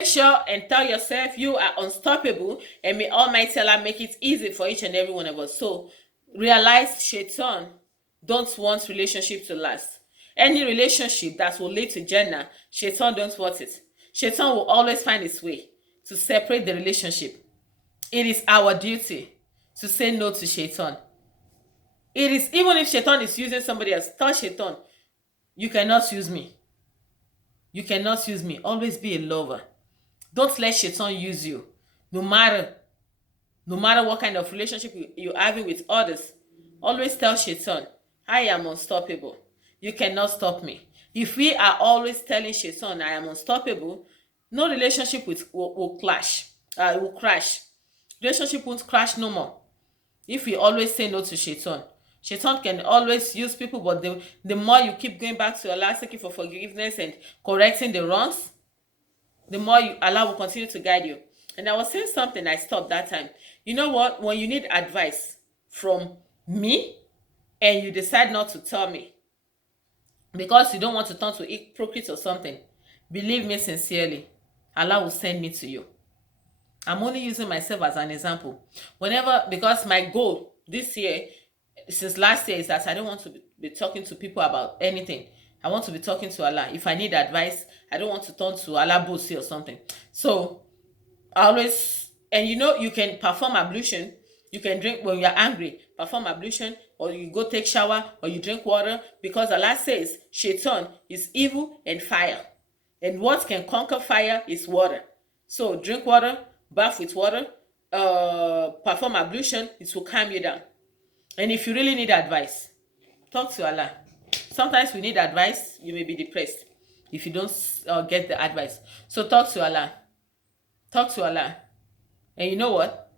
Make sure and tell yourself you are unstoppable, and may Almighty Allah make it easy for each and every one of us. So realize Shaitan don't want relationship to last. Any relationship that will lead to Jannah, Shaitan don't want it. Shaitan will always find its way to separate the relationship. It is our duty to say no to Shaitan. It is, even if Shaitan is using somebody else, tell Shaitan, you cannot use me. You cannot use me. Always be a lover. Don't let Shaitan use you. No matter what kind of relationship you're having with others, always tell Shaitan, I am unstoppable. You cannot stop me. If we are always telling Shaitan, I am unstoppable, no relationship will clash. Will crash. Relationship won't crash no more. If we always say no to Shaitan, Shaitan can always use people, but the more you keep going back to Allah, seeking for forgiveness and correcting the wrongs, the more Allah will continue to guide you. And I was saying something, I stopped that time. You know what? When you need advice from me and you decide not to tell me because you don't want to turn to hypocrite or something, believe me sincerely, Allah will send me to you. I'm only using myself as an example. Because my goal this year, since last year, is that I don't want to be talking to people about anything. I want to be talking to Allah. If I need advice, I don't want to turn to Allah Bosi or something. So I always, and you can perform ablution. You can drink when you're angry, perform ablution, or you go take shower, or you drink water, because Allah says Shaitan is evil and fire. And what can conquer fire is water. So drink water, bath with water, perform ablution, it will calm you down. And if you really need advice, talk to Allah. Sometimes we need advice, you may be depressed if you don't get the advice. So talk to Allah. Talk to Allah. And you know what?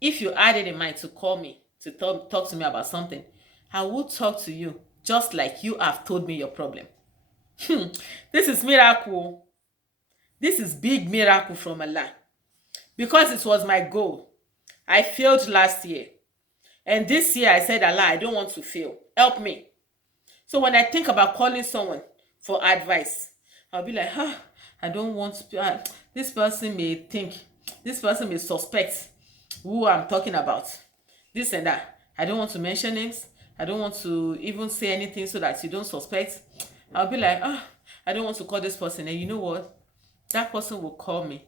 If you added in mind to call me, to talk to me about something, I will talk to you just like you have told me your problem. This is miracle. This is big miracle from Allah. Because it was my goal. I failed last year. And this year I said, Allah, I don't want to fail. Help me. So when I think about calling someone for advice, I'll be like, I don't want to. This person may suspect who I'm talking about. This and that. I don't want to mention names. I don't want to even say anything so that you don't suspect. I'll be like, I don't want to call this person. And you know what? That person will call me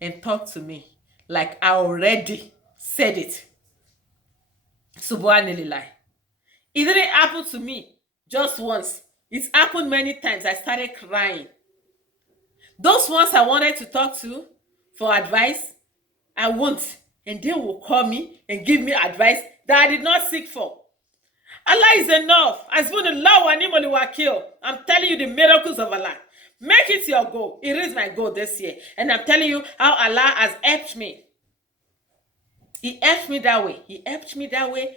and talk to me like I already said it. Subhanallah. It didn't happen to me just once. It's happened many times. I started crying. Those ones I wanted to talk to for advice, I won't. And they will call me and give me advice that I did not seek for. Allah is enough. Hasbunallahu wa ni'mal wakil. I'm telling you the miracles of Allah. Make it your goal. It is my goal this year. And I'm telling you how Allah has helped me. He helped me that way. He helped me that way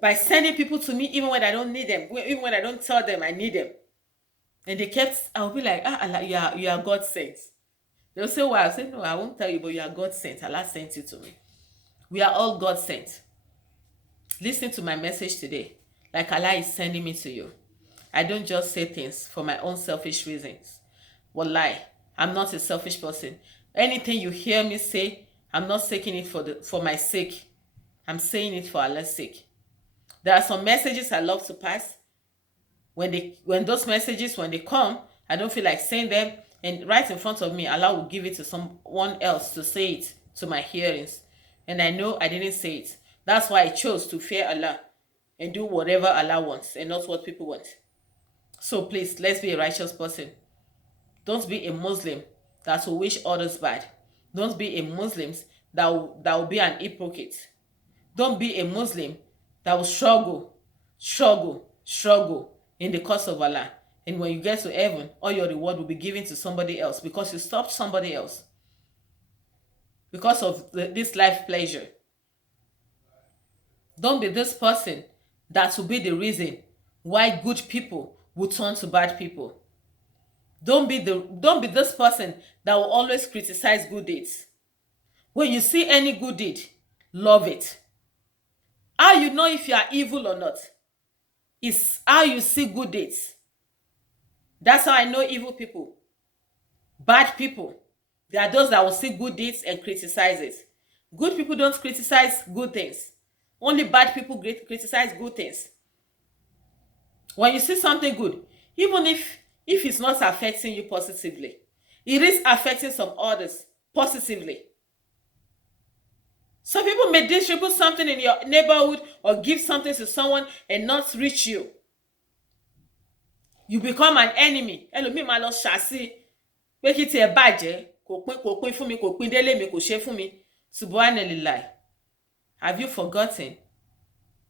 by sending people to me even when I don't need them. Even when I don't tell them I need them. And they kept, I'll be like, Allah, you are God sent. They'll say, well, I'll say, no, I won't tell you, but you are God sent. Allah sent you to me. We are all God sent. Listen to my message today. Like Allah is sending me to you. I don't just say things for my own selfish reasons. Wallahi, I'm not a selfish person. Anything you hear me say, I'm not saying it for my sake. I'm saying it for Allah's sake. There are some messages I love to pass. When those messages, when they come, I don't feel like saying them, and right in front of me, Allah will give it to someone else to say it to my hearings. And I know I didn't say it. That's why I chose to fear Allah and do whatever Allah wants and not what people want. So please, let's be a righteous person. Don't be a Muslim that will wish others bad. Don't be a Muslim that will be an hypocrite. Don't be a Muslim that will struggle in the cause of Allah. And when you get to heaven, all your reward will be given to somebody else because you stopped somebody else. Because of this life pleasure. Don't be this person that will be the reason why good people will turn to bad people. Don't be this person that will always criticize good deeds. When you see any good deed, love it. How you know if you are evil or not is how you see good deeds. That's how I know evil people, bad people. There are those that will see good deeds and criticize it. Good people don't criticize good things. Only bad people criticize good things. When you see something good, even if it's not affecting you positively, it is affecting some others positively. Some people may distribute something in your neighborhood or give something to someone and not reach you. You become an enemy. Ẹlòmíì máa lọ ṣàṣì pé kí tiẹ̀ bàjẹ́, kò pín fún mi, kò pín délé mi, kò ṣe fún mi. Subhanallah. Have you forgotten?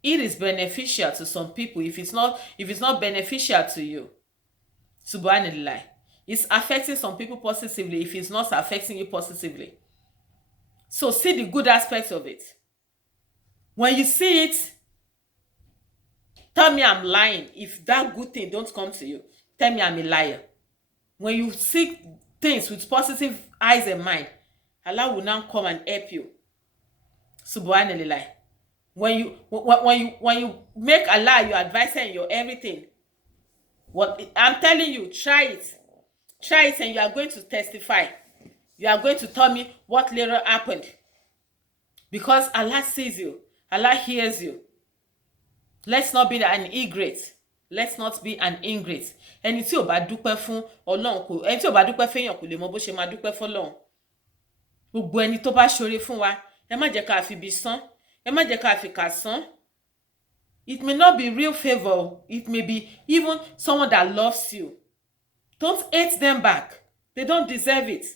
It is beneficial to some people if it's not beneficial to you. Subhanallah. It's affecting some people positively if it's not affecting you positively. So see the good aspects of it. When you see it, tell me I'm lying. If that good thing don't come to you, tell me I'm a liar. When you see things with positive eyes and mind, Allah will now come and help you. Subhanallah. When you make Allah your advisor and your everything, what I'm telling you, try it, and you are going to testify. You are going to tell me what later happened, because Allah sees you, Allah hears you. Let's not be an ingrate. Let's not be an ingrate. Ẹni tí ò bá dúpẹ́ fún Ọlọ́run kò, ẹni tí ò bá dúpẹ́ fẹ́yàn kò lè mọ bó ṣe máa dúpẹ́ fọ́lọ́run. Gbogbo ẹni tó bá ṣoore fún wa, ẹ má jẹ́ ká fi ibi san, ẹ má jẹ́ ká fi kà san. It may not be real favor. It may be even someone that loves you. Don't hate them back. They don't deserve it.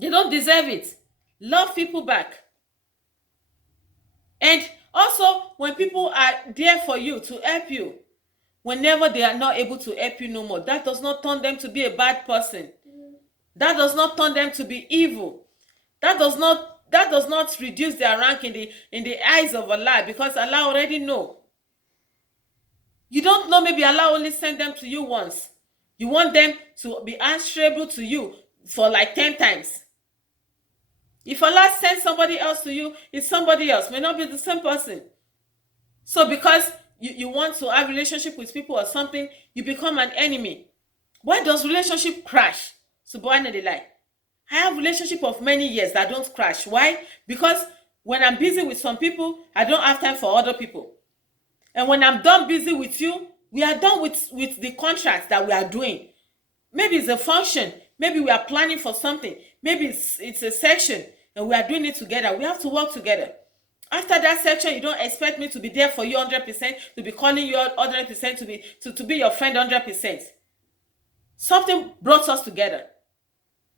They don't deserve it. Love people back. And also, when people are there for you to help you, whenever they are not able to help you no more, that does not turn them to be a bad person. That does not turn them to be evil. That does not reduce their rank in the eyes of Allah, because Allah already know. You don't know, maybe Allah only sent them to you once. You want them to be answerable to you for like 10 times. If Allah sends somebody else to you, it's somebody else, may not be the same person. So because you want to have relationship with people or something, you become an enemy. Why does relationship crash? Subhanallah. I have relationship of many years that don't crash. Why? Because when I'm busy with some people, I don't have time for other people. And when I'm done busy with you, we are done with the contract that we are doing. Maybe it's a function. Maybe we are planning for something. Maybe it's a section and we are doing it together. We have to work together. After that section, you don't expect me to be there for you 100%, to be calling you 100%, to be your friend 100%. Something brought us together.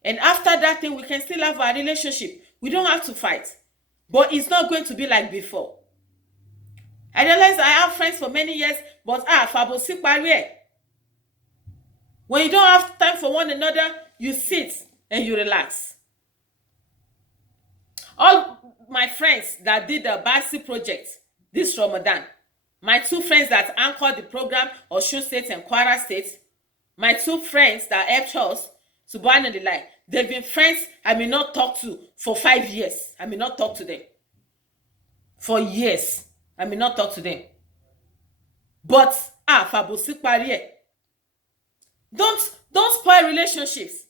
And after that thing, we can still have our relationship. We don't have to fight. But it's not going to be like before. I realize I have friends for many years, but Fabosi Parie. When you don't have time for one another, you sit and you relax. All my friends that did the Basi project this Ramadan, my two friends that anchored the program, Osun State and Kwara State, my two friends that helped us, Subhanallah, they've been friends I may not talk to for 5 years. I may not talk to them. For years, I may not talk to them. But, Fabosi Parie, don't spoil relationships.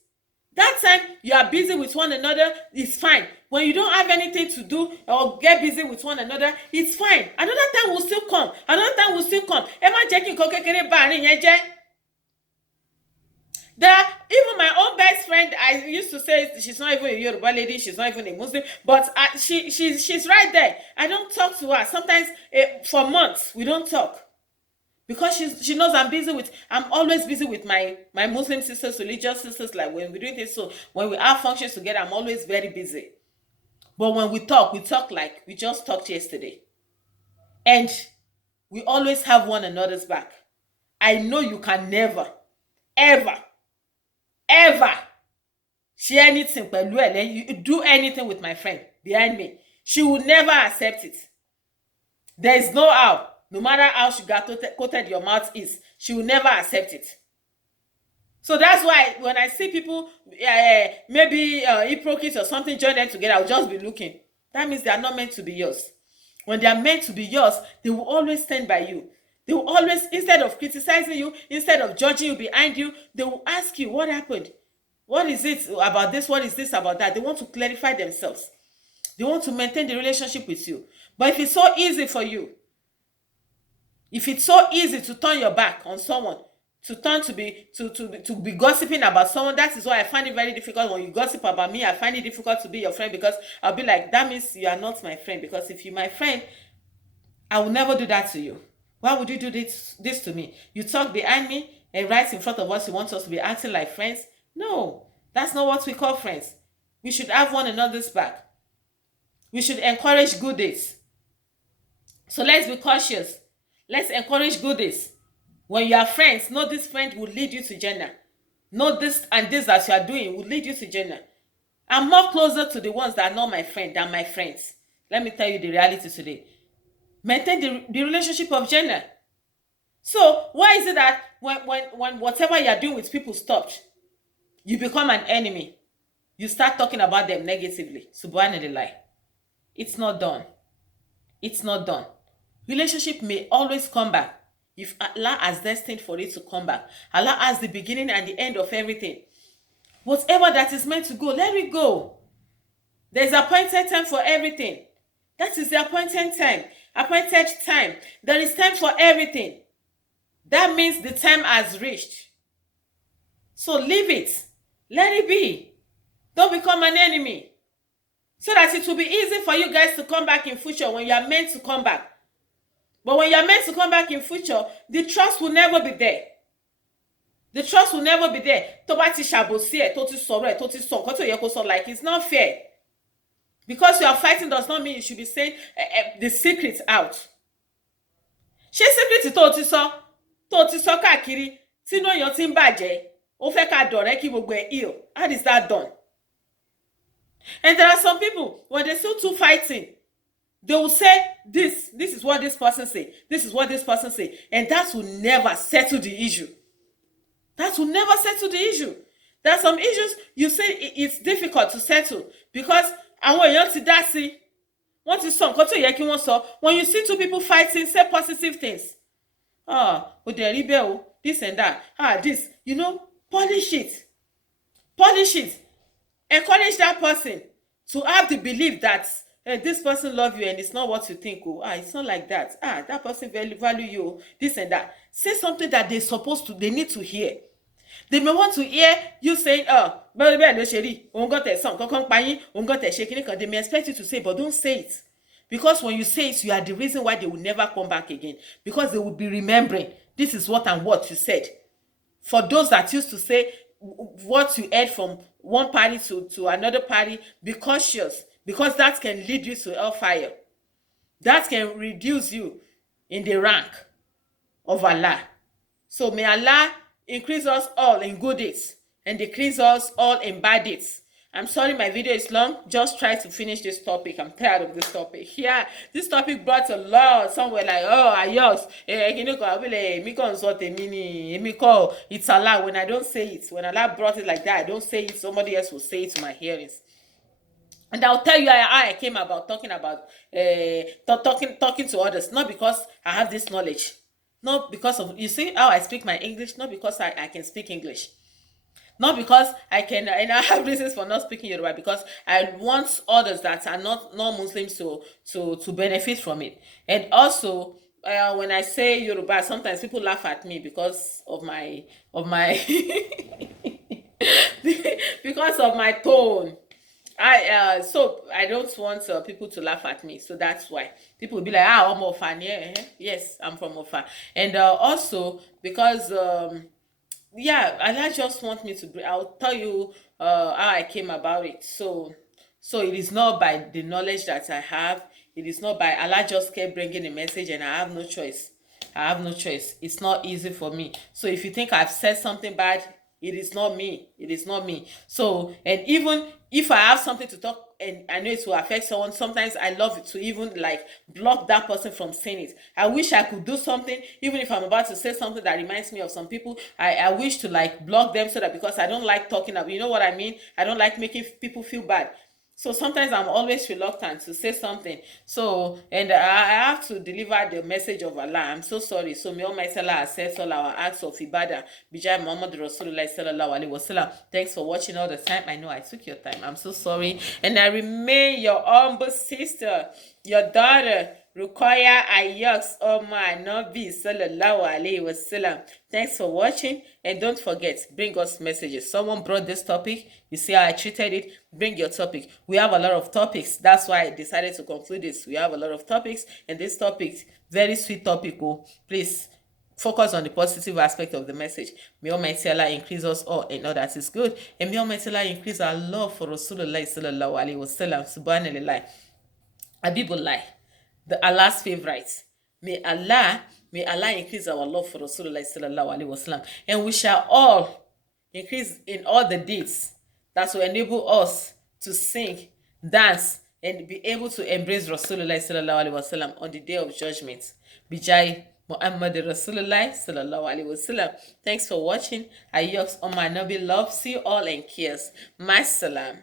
That time you are busy with one another, it's fine. When you don't have anything to do or get busy with one another, it's fine. Another time will still come. Ẹ má jẹ́ kí nǹkan kékeré bá àárín yẹn jẹ́. Even my own best friend, I used to say she's not even a Yoruba lady, she's not even a Muslim, but she's right there. I don't talk to her. Sometimes for months we don't talk. Because she knows I'm always busy with my Muslim sisters, religious sisters, like when we're doing this. So when we have functions together, I'm always very busy. But when we talk like we just talked yesterday. And we always have one another's back. I know you can never, ever share anything pẹ̀lú ẹ̀, and you do anything with my friend behind me. She will never accept it. There is no how. No matter how sugar-coated your mouth is, she will never accept it. So that's why when I see people, maybe hypocrites or something, join them together, I'll just be looking. That means they are not meant to be yours. When they are meant to be yours, they will always stand by you. They will always, instead of criticizing you, instead of judging you behind you, they will ask you, what happened? What is it about this? What is this about that? They want to clarify themselves. They want to maintain the relationship with you. But if it's so easy for you, if it's so easy to turn your back on someone, to turn to be gossiping about someone, that is why I find it very difficult when you gossip about me. I find it difficult to be your friend, because I'll be like, that means you are not my friend. Because if you're my friend, I will never do that to you. Why would you do this to me? You talk behind me and right in front of us, you want us to be acting like friends? No, that's not what we call friends. We should have one another's back. We should encourage good deeds. So let's be cautious. Let's encourage good deeds. When you are friends, know this friend will lead you to Jannah. Know this and this that you are doing will lead you to Jannah. I'm more closer to the ones that are not my friend than my friends. Let me tell you the reality today. Maintain the relationship of Jannah. So why is it that when whatever you are doing with people stopped, you become an enemy? You start talking about them negatively. Subhanallah. It's not done. It's not done. Relationship may always come back if Allah has destined for it to come back. Allah has the beginning and the end of everything. Whatever that is meant to go, let it go. There's appointed time for everything. That is the appointed time. Appointed time. There is time for everything. That means the time has reached. So leave it. Let it be. Don't become an enemy. So that it will be easy for you guys to come back in future when you are meant to come back. But when you are meant to come back in future, the trust will never be there. The trust will never be there. Tó bá ti ṣàbòsí ẹ̀, tó ti sọ̀rọ̀ ẹ̀, tó ti sọ nǹkan tó yẹ kó sọ, like, it's not fair. Because you are fighting does not mean you should be saying the secret out. Ṣé secret tó ti sọ káàkiri tí inú èèyàn ti ń bàjẹ́, ó fẹ́ ká dọ̀rẹ́ kí gbogbo ẹ̀ heal? How is that done? And there are some people, when they still two fighting, they will say this is what this person say, this is what this person say, and that will never settle the issue. That will never settle the issue. There are some issues you say it's difficult to settle because àwọn èèyàn ti dá sí, wọ́n ti sọ nǹkan tó yẹ kí wọ́n sọ. When you see two people fighting, say positive things. Ó dẹ̀ rí bẹ́ẹ̀ o, this and that. This, polish it. Polish it. Encourage that person to have the belief that this person love you and it's not what you think. It's not like that. That person value you, this and that. Say something that they need to hear. They may want to hear you saying, they may expect you to say, but don't say it. Because when you say it, you are the reason why they will never come back again. Because they will be remembering, this is what and what you said. For those that used to say what you heard from one party to another party, be cautious, because that can lead you to hellfire. That can reduce you in the rank of Allah. So may Allah increase us all in good deeds and decrease us all in bad deeds. I'm sorry my video is long. Just try to finish this topic. I'm tired of this topic. Yeah, this topic brought a lot. Some were like, Ayoks, it's Allah. When I don't say it, when Allah brought it like that, I don't say it, somebody else will say it to my hearings. And I'll tell you how I came about talking to others, not because I have this knowledge, not because of, you see how I speak my English, not because I can speak English, not because I can, and I have reasons for not speaking Yoruba, because I want others that are not non-Muslims to benefit from it. And also, when I say Yoruba, sometimes people laugh at me because of my because of my tone. So I don't want people to laugh at me, so that's why people will be like, Omo Ofa, yeah, yes, I'm from Ofa. And also because Allah just want me to I'll tell you how I came about it. So it is not by the knowledge that I have, it is not by, Allah just kept bringing a message and I have no choice. It's not easy for me. So if you think I've said something bad, it is not me. So, and even if I have something to talk and I know it will affect someone, sometimes I love it to even like block that person from saying it. I wish I could do something, even if I'm about to say something that reminds me of some people, I wish to like block them, so that, because I don't like talking about, you know what I mean? I don't like making people feel bad. So sometimes I'm always reluctant to say something. So, and I have to deliver the message of Allah. I'm so sorry. So may Almighty Allah accept all our acts of ibadah. Bijay Muhammad Rasulullah sallallahu alaihi wasallam. Thanks for watching all the time. I know I took your time. I'm so sorry. And I remain your humble sister, your daughter, Rukoya Ayoks Omo Anobi sallallahu alaihi wasallam. Thanks for watching, and don't forget, bring us messages. Someone brought this topic. You see how I treated it. Bring your topic. We have a lot of topics. That's why I decided to conclude this. We have a lot of topics, and this topic, very sweet topic. Oh, please focus on the positive aspect of the message. May Almighty Allah increase us all in all that is good, and may Almighty Allah increase our love for Rasulullah sallallahu alaihi wasallam. Subhanallah. Abibullah, the Allah's favorite. May Allah increase our love for Rasulullah sallallahu alaihi wasallam, and we shall all increase in all the deeds that will enable us to sing, dance, and be able to embrace Rasulullah sallallahu alaihi wasallam on the day of judgment. Bijay Muhammad Rasulullah sallallahu alaihi wasallam. Thanks for watching. Ayoks Omo Anobi loves you all and cares. My salam.